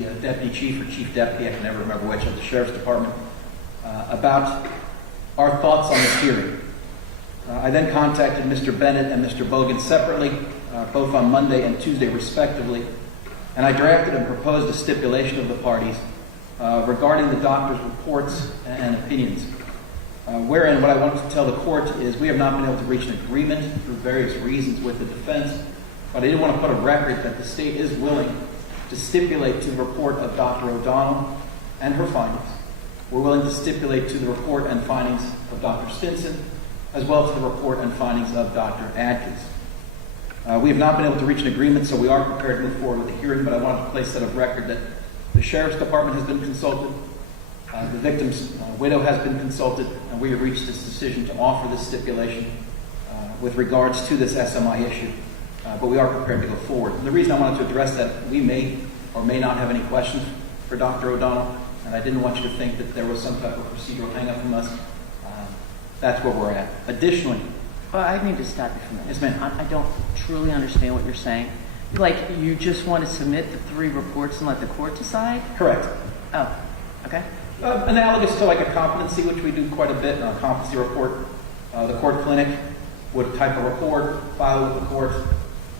Deputy Chief or Chief Deputy, I can never remember which, of the Sheriff's Department, about our thoughts on this hearing. I then contacted Mr. Bennett and Mr. Bogan separately, both on Monday and Tuesday respectively, and I drafted and proposed a stipulation of the parties regarding the doctor's reports and opinions. Wherein what I wanted to tell the court is we have not been able to reach an agreement through various reasons with the defense, but I did want to put a record that the state is willing to stipulate to the report of Dr. O'Donnell and her findings. We're willing to stipulate to the report and findings of Dr. Stinson, as well as to the report and findings of Dr. Adkins. We have not been able to reach an agreement, so we are prepared to move forward with the hearing, but I wanted to place that of record that the Sheriff's Department has been consulted, the victim's widow has been consulted, and we have reached this decision to offer this stipulation with regards to this SMI issue. But we are prepared to go forward. And the reason I wanted to address that, we may or may not have any questions for Dr. O'Donnell, and I didn't want you to think that there was some type of procedural hang-up from us. That's where we're at. Additionally... Well, I need to stop you for a minute. Yes, ma'am. I don't truly understand what you're saying. Like, you just want to submit the 3 reports and let the court decide? Correct. Oh, okay. Analogous to like a competency, which we do quite a bit in a competency report. The court clinic would type a report, file it with the court.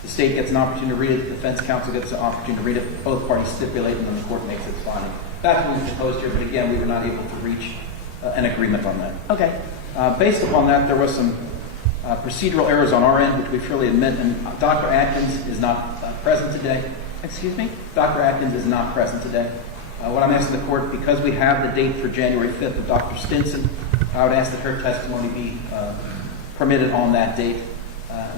The state gets an opportunity to read it. The defense counsel gets an opportunity to read it. Both parties stipulate, and then the court makes its finding. That's what we proposed here, but again, we were not able to reach an agreement on that. Okay. Based upon that, there was some procedural errors on our end, which we freely admit, and Dr. Atkins is not present today. Excuse me? Dr. Atkins is not present today. What I'm asking the court, because we have the date for January 5th of Dr. Stinson, I would ask that her testimony be permitted on that date.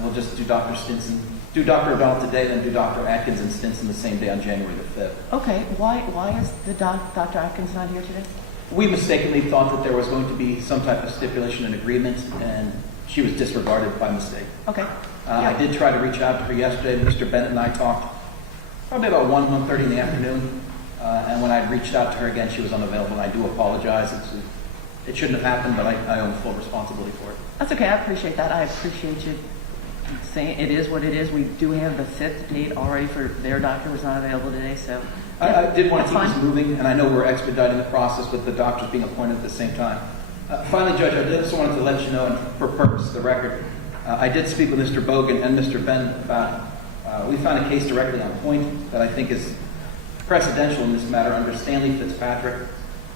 We'll just do Dr. Stinson, do Dr. O'Donnell today, then do Dr. Atkins and Stinson the same day on January the 5th. Okay. Why is the Dr. Atkins not here today? We mistakenly thought that there was going to be some type of stipulation and agreement, and she was disregarded by mistake. Okay. I did try to reach out to her yesterday. Mr. Bennett and I talked probably about 1:30 in the afternoon. And when I reached out to her again, she was unavailable, and I do apologize. It shouldn't have happened, but I own full responsibility for it. That's okay. I appreciate that. I appreciate you saying it is what it is. We do have the 5th date already for their doctor was not available today, so... I did want to keep this moving, and I know we're expediting the process with the doctors being appointed at the same time. Finally, Judge, I just wanted to let you know, and for purpose of the record, I did speak with Mr. Bogan and Mr. Bennett about, we found a case directly on point that I think is precedential in this matter under Stanley Fitzpatrick.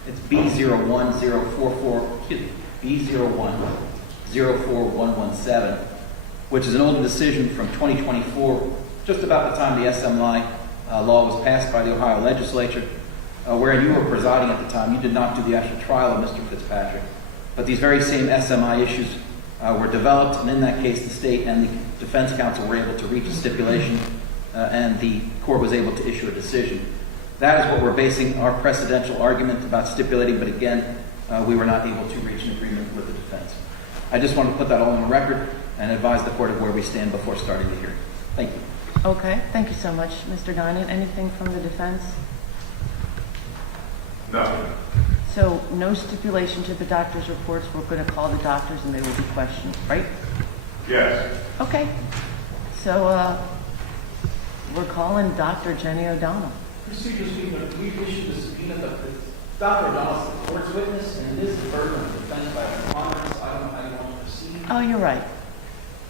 It's B01-04117, which is an older decision from 2024, just about the time the SMI law was passed by the Ohio legislature, where you were presiding at the time. You did not do the actual trial of Mr. Fitzpatrick. But these very same SMI issues were developed, and in that case, the state and the defense counsel were able to reach a stipulation, and the court was able to issue a decision. That is what we're basing our precedential argument about stipulating, but again, we were not able to reach an agreement with the defense. I just wanted to put that all on the record and advise the court of where we stand before starting the hearing. Thank you. Okay. Thank you so much, Mr. Dinan. Anything from the defense? No. So no stipulation to the doctor's reports. We're going to call the doctors and they will be questioned, right? Yes. Okay. So we're calling Dr. Jenny O'Donnell. Procedures, we issued a subpoena that Dr. O'Donnell is the court's witness, and it is the burden of the defense by preponderance. I don't know how you want to proceed. Oh, you're right.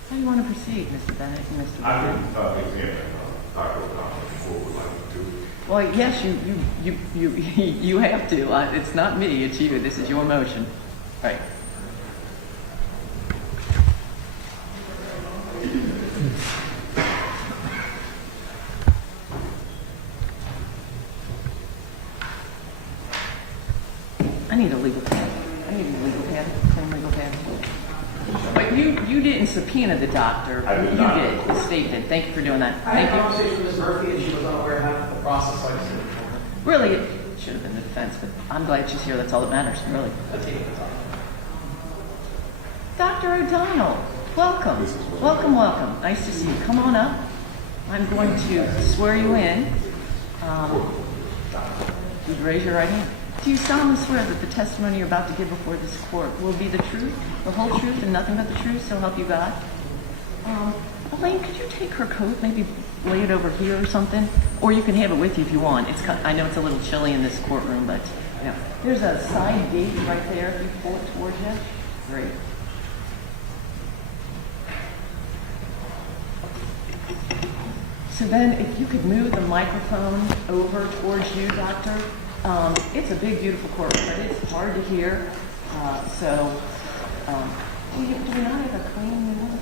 How do you want to proceed, Mr. Bennett and Mr. I Bennett? didn't examine Dr. O'Donnell before we like to. Well, yes, you have to. It's not me, it's you. This is your motion. Right. I need a legal pad. Plain legal pad. But you didn't subpoena the doctor. I did you not. did. The state did. Thank you for doing that. I Thank had a you. conversation with Ms. Murphy, and she was unaware of half the process, so I just didn't inform her. Really, it should have been the defense, but I'm glad she's here. That's all that matters, really. I'll take it for time. Dr. O'Donnell, welcome. Welcome. Nice to see you. Come on up. I'm going to swear you in. You'd raise your right hand. Do you solemnly swear that the testimony you're about to give before this court will be the truth, the whole truth, and nothing but the truth, so help you God? Elaine, could you take her coat, maybe lay it over here or something? Or you can have it with you if you want. I know it's a little chilly in this courtroom, but yeah. There's a side gate right there if you pull it towards you. Great. So then if you could move the microphone over towards you, Doctor. It's a big, beautiful courtroom, but it's hard to hear. Do we not have a clean one?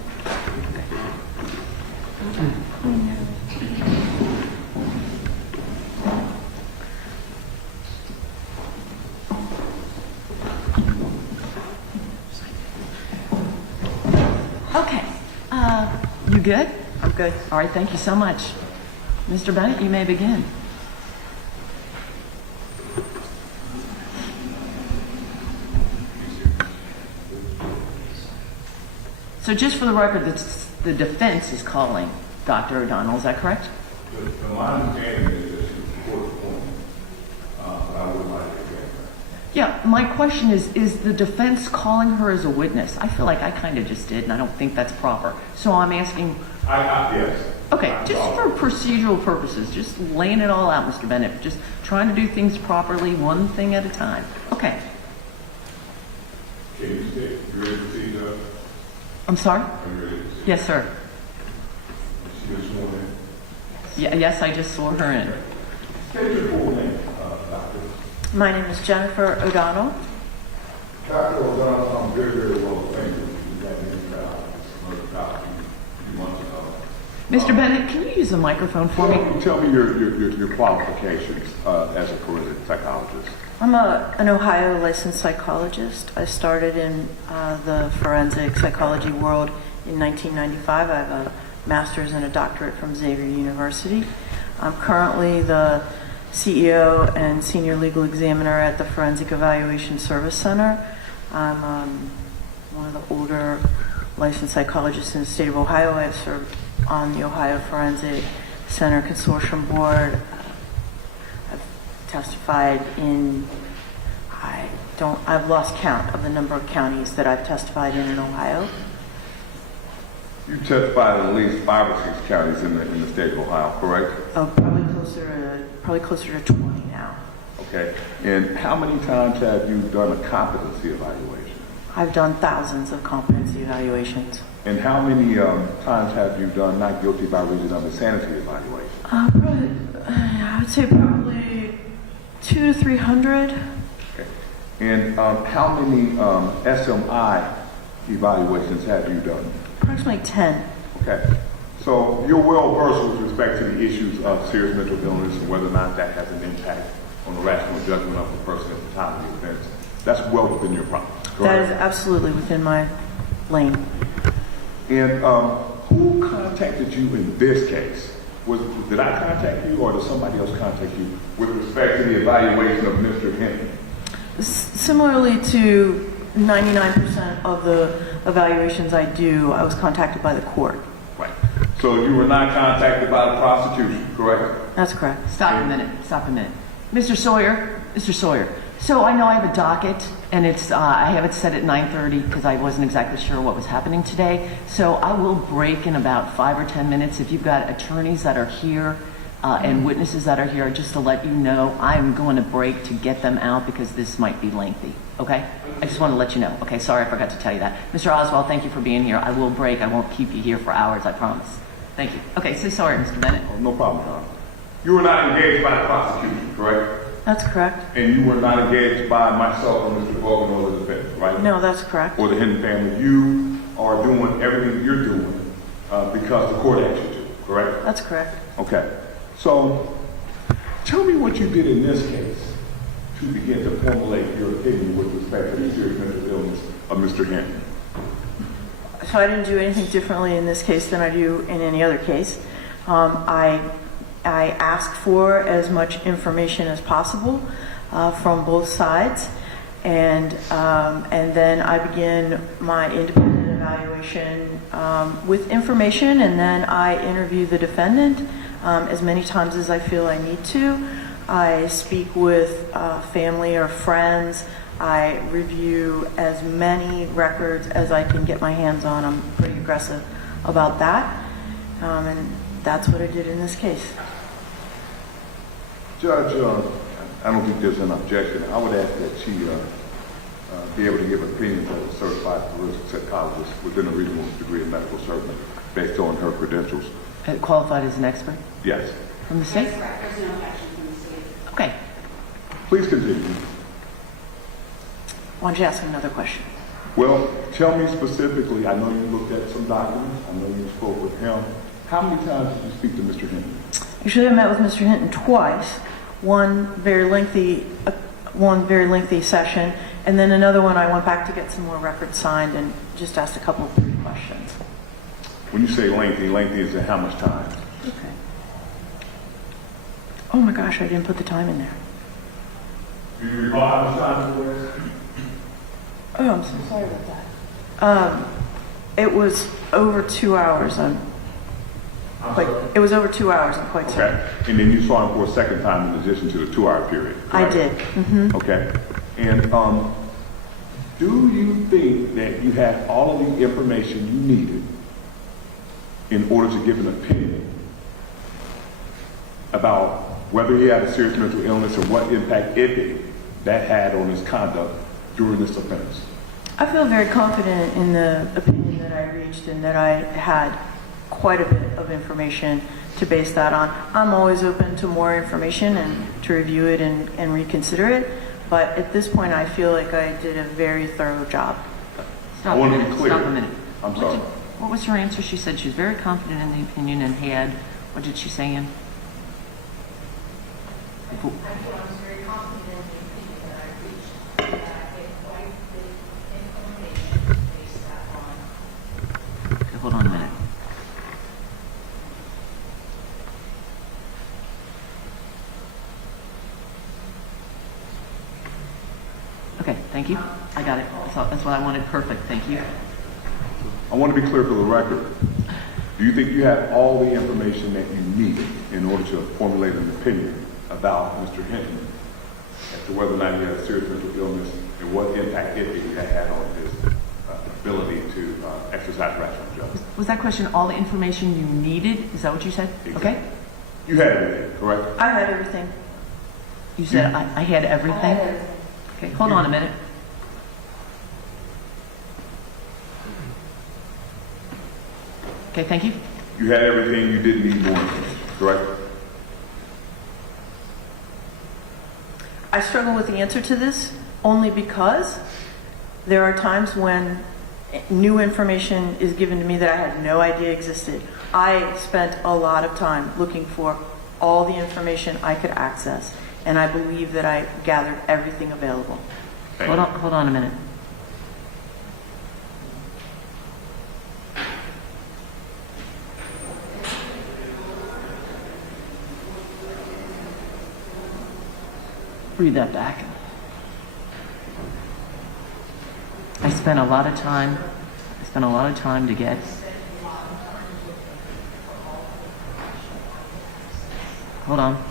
Okay. You good? I'm good. All right, thank you so much. Mr. Bennett, you may begin. So just for the record, the defense is calling Dr. O'Donnell, is that correct? My understanding is that she was court appointed, but I would like to get that. Yeah, my question is the defense calling her as a witness? I feel like I kind of just did, and I don't think that's proper. So I'm asking... Yes. Okay, just for procedural purposes, just laying it all out, Mr. Bennett. Just trying to do things properly, one thing at a time. Okay. Can you say, you ready to proceed, Judge? I'm sorry? Are you ready to proceed? Yes, sir. She was sworn in. Yes, I just saw her in. State your full name, Doctor. My name is Jennifer O'Donnell. Dr. O'Donnell, I'm very, very well acquainted with you. You got me in some doctor a few months ago. Mr. Bennett, can you use the microphone for me? Tell me your qualifications as a forensic psychologist. I'm an Ohio licensed psychologist. I started in the forensic psychology world in 1995. I have a master's and a doctorate from Xavier University. I'm currently the CEO and senior legal examiner at the Forensic Evaluation Service Center. I'm one of the older licensed psychologists in the state of Ohio. I have served on the Ohio Forensic Center Consortium Board. I've testified in, I've lost count of the number of counties that I've testified in Ohio. You testified in at least 5 or 6 counties in the state of Ohio, correct? Probably closer to 20 now. Okay. And how many times have you done a competency evaluation? I've done thousands of competency evaluations. And how many times have you done not guilty by reason of insanity evaluation? I would say probably 200 to 300. Okay. And how many SMI evaluations have you done? Approximately 10. Okay. So you're well versed with respect to the issues of serious mental illness and whether or not that has an impact on the rational judgment of the person at the time of the event. That's well within your province. That is absolutely within my lane. And who contacted you in this case? Did I contact you or did somebody else contact you with respect to the evaluation of Mr. Hinton? Similarly to 99% of the evaluations I do, I was contacted by the court. Right. So you were not contacted by the prosecution, correct? That's correct. Stop a minute. Mr. Sawyer. So I know I have a docket, and I have it set at 9:30 because I wasn't exactly sure what was happening today. So I will break in about 5 or 10 minutes. If you've got attorneys that are here and witnesses that are here, just to let you know, I'm going to break to get them out because this might be lengthy. Okay? I just want to let you know. Okay, sorry, I forgot to tell you that. Mr. Oswald, thank you for being here. I will break. I won't keep you here for hours, I promise. Thank you. Okay, say sorry, Mr. Bennett. Oh, no problem, Your Honor. You were not engaged by the prosecution, correct? That's correct. And you were not engaged by myself or Mr. Bogan or the defense, right? No, that's correct. Or the Hinton family. You are doing everything you're doing because the court asked you to, correct? That's correct. Okay. So tell me what you did in this case to begin to formulate your opinion with respect to the serious mental illness of Mr. Hinton. So I didn't do anything differently in this case than I do in any other case. I asked for as much information as possible from both sides, and then I begin my independent evaluation with information, and then I interview the defendant as many times as I feel I need to. I speak with family or friends. I review as many records as I can get my hands on. I'm pretty aggressive about that, and that's what I did in this case. Judge, I don't think there's an objection. I would ask that she be able to give opinions as a certified forensic psychologist within a reasonable degree of medical certainty based on her credentials. Qualified as an expert Yes. from the state? That's correct. There's no objection from the state. Okay. Please continue. Why don't you ask him another question? Well, tell me specifically, I know you looked at some documents, I know you spoke with him. How many times did you speak to Mr. Hinton? Actually, I met with Mr. Hinton twice. One very lengthy session, and then another one I went back to get some more records signed and just asked a couple of brief questions. When you say lengthy is in how much time? Okay. Oh my gosh, I didn't put the time in there. Do you recall how much time it was? Oh, I'm so sorry about that. It was over 2 hours. It was over 2 hours. I'm quite sorry. Okay. And then you saw him for a second time in addition to the 2 hour period. I correct? did. Mm-hmm. Okay. And do you think that you had all of the information you needed in order to give an opinion about whether he had a serious mental illness and what impact, if any, that had on his conduct during this offense? I feel very confident in the opinion that I reached and that I had quite a bit of information to base that on. I'm always open to more information and to review it and reconsider it, but at this point I feel like I did a very thorough job. Stop I want a to minute. be clear. Stop a minute. I'm What sorry. what was her answer? She said she was very confident in the opinion and had, what did she say in? I feel I was very confident in the opinion that I reached, that I gave quite a bit of information based that on. Okay, hold on a minute. Okay, thank you. I got it. That's what I wanted. Perfect. Thank you. I want to be clear for the record. Do you think you had all the information that you needed in order to formulate an opinion about Mr. Hinton as to whether or not he had a serious mental illness and what impact, if any, that had on his ability to exercise rational judgment? Was that question all the information you needed? Is that what you said? Exactly. Okay. You had everything, correct? I had everything. You said I had everything? Okay, hold on a minute. Okay, thank you. You had everything, you didn't need more information, correct? I struggle with the answer to this only because there are times when new information is given to me that I had no idea existed. I spent a lot of time looking for all the information I could access, and I believe that I gathered everything available. Thank you. Hold on a minute. Read that back. I spent a lot of time to get. Hold on.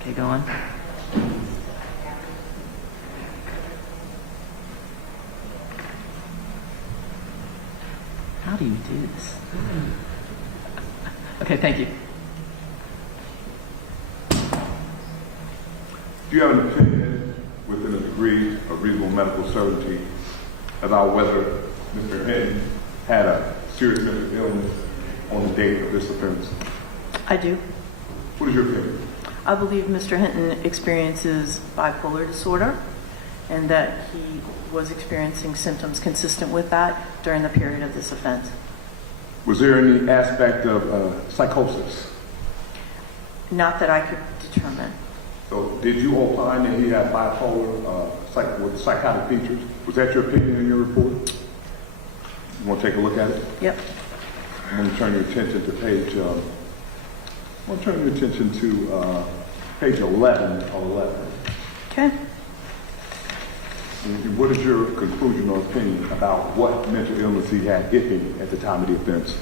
Okay, go on. How do you do this? Okay, thank you. Do you have an opinion within a degree of reasonable medical certainty about whether Mr. Hinton had a serious mental illness on the date of this offense? I do. What is your opinion? I believe Mr. Hinton experiences bipolar disorder and that he was experiencing symptoms consistent with that during the period of this offense. Was there any aspect of psychosis? Not that I could determine. So did you opine that he had bipolar with psychotic features? Was that your opinion in your report? You want to take a look at it? Yep. I'm going to turn your attention to page 11 of 11. Okay. And what is your conclusion or opinion about what mental illness he had, if any, at the time of the offense?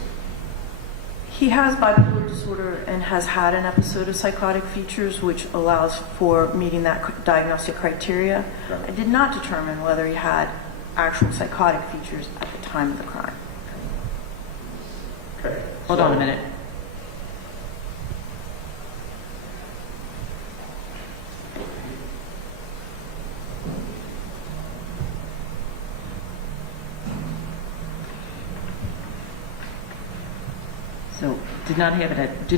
He has bipolar disorder and has had an episode of psychotic features, which allows for meeting that diagnostic criteria. Okay. I did not determine whether he had actual psychotic features at the time of the crime. Okay. Hold on a minute. So, did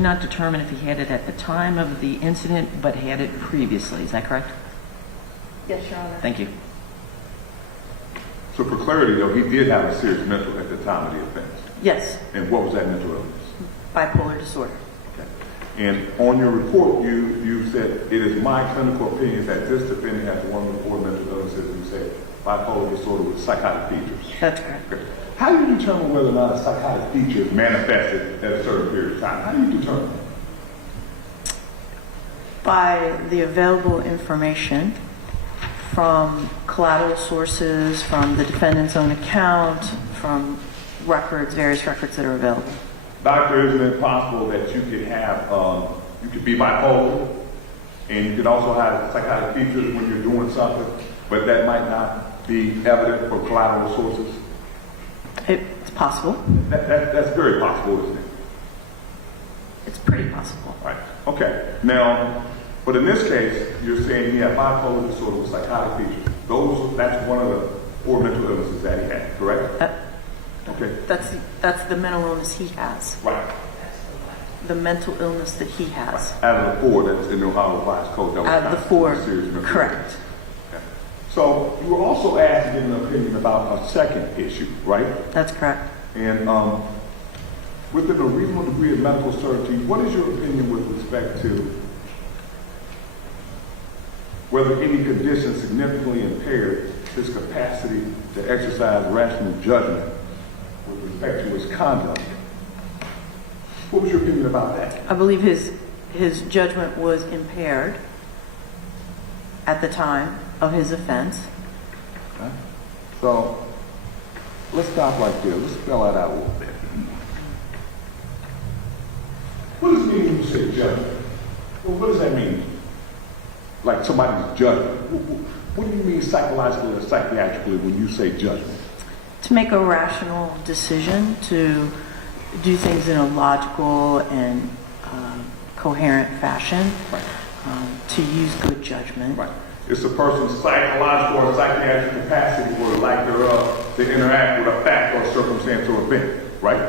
not determine if he had it at the time of the incident, but had it previously. Is that correct? Yes, Your Honor. Thank you. So for clarity, though, he did have a serious mental at the time of the offense. Yes, And what was that mental illness? bipolar disorder. Okay. And on your report, you said, it is my clinical opinion that this defendant has one of the four mental illnesses, and you say bipolar disorder with psychotic features. That's correct. Okay. How do you determine whether or not a psychotic feature is manifested at a certain period of time? How do you determine that? By the available information from collateral sources, from the defendant's own account, from records, various records that are available. Doctor, isn't it possible that you could have, you could be bipolar, and you could also have psychotic features when you're doing something, but that might not be evident for collateral sources? It's possible. That's very possible, isn't it? It's pretty possible. Right. Okay. Now, but in this case, you're saying he had bipolar disorder with psychotic features. That's one of the four mental illnesses that he had, correct? Okay. That's the mental illness he has. Right. The mental illness that he has. Out of the four that's in the Ohio Revised Code, that was Out of the not four, a serious mental correct. illness. Okay. So you were also asked to give an opinion about a second issue, right? That's correct. And within a reasonable degree of medical certainty, what is your opinion with respect to whether any condition significantly impaired his capacity to exercise rational judgment with respect to his conduct? What was your opinion about that? I believe his judgment was impaired at the time of his offense. Okay. So let's stop right there. Let's spell that out a little bit. What does it mean when you say judgment? Well, what does that mean? Like somebody's judgment. What do you mean psychologically or psychiatrically when you say judgment? To make a rational decision, to do things in a logical and coherent fashion, Right. to use good judgment. Right. It's a person's psychological or psychiatric capacity or the lack thereof to interact with a fact or circumstance or event, right?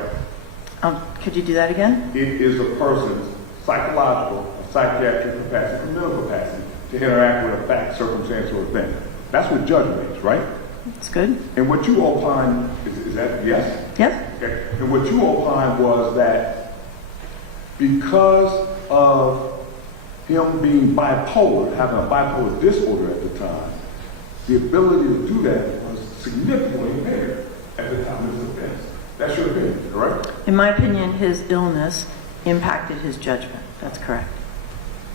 Could you do that again? It is a person's psychological or psychiatric capacity or mental capacity to interact with a fact, circumstance, or event. That's what judgment is, right? That's good. And what you opined, is that yes? Yes? Okay. And what you opined was that because of him being bipolar, having a bipolar disorder at the time, the ability to do that was significantly impaired at the time of his offense. That's your opinion, correct? In my opinion, his illness impacted his judgment. That's correct.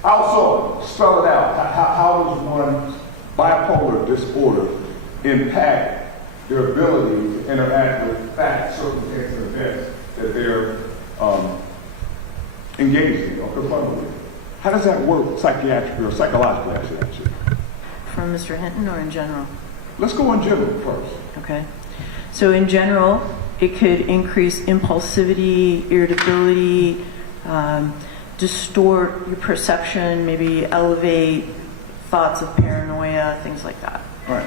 Also, spell it out. How does one's bipolar disorder impact their ability to interact with facts, circumstances, and events that they're engaged in or confronted with? How does that work psychiatrically or psychologically, actually? From Mr. Hinton or in general? Let's go in general first. Okay. So in general, it could increase impulsivity, irritability, distort your perception, maybe elevate thoughts of paranoia, things like that. All right.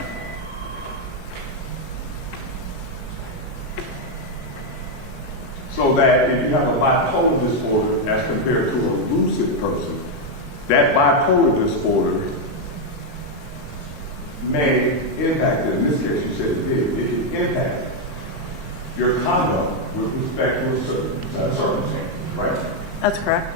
So that if you have a bipolar disorder as compared to a lucid person, that bipolar disorder may impact, in this case you said it did, it can impact your conduct with respect to a certain circumstance, right? That's correct.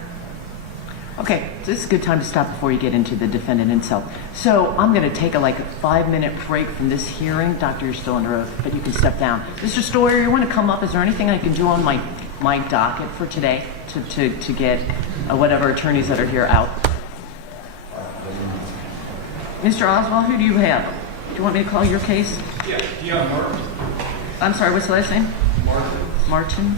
Okay, so this is a good time to stop before you get into the defendant himself. So I'm going to take a 5-minute break from this hearing. Doctor, you're still under oath, but you can step down. Mr. Stoyer, you want to come up? Is there anything I can do on my docket for today to get whatever attorneys that are here out? Mr. Oswald, who do you have? Do you want me to call your case? Yeah, Dion Martin. I'm sorry, what's the last name? Martin. Martin.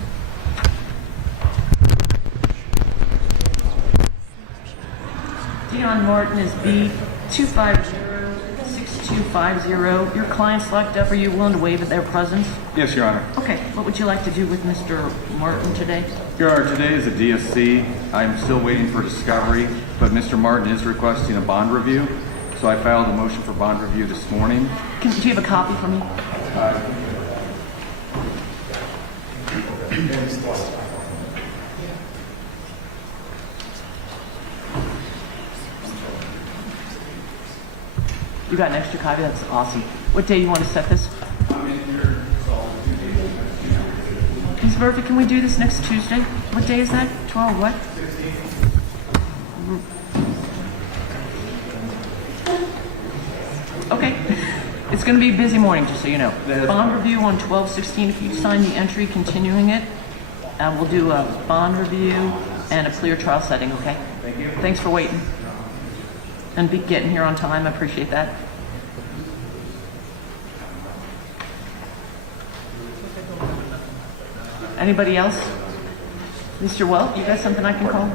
Dion Martin is B2506 3250. Your client's locked up. Are you willing to waive their presence? Yes, Your Honor. Okay, what would you like to do with Mr. Martin today? Your Honor, today is a DSC. I'm still waiting for discovery, but Mr. Martin is requesting a bond review. So I filed a motion for bond review this morning. Do you have a copy for me? You got an extra copy? That's awesome. What day you want to set this? Ms. Murphy, can we do this next Tuesday? What day is that? 12 what? Okay. It's going to be a busy morning, just so you know. Bond review on 12/16. If you sign the entry continuing it, we'll do a bond review and a clear trial setting, okay? Thank you. Thanks for waiting. And be getting here on time. I appreciate that. Anybody else? Mr. Welch, you got something I can call?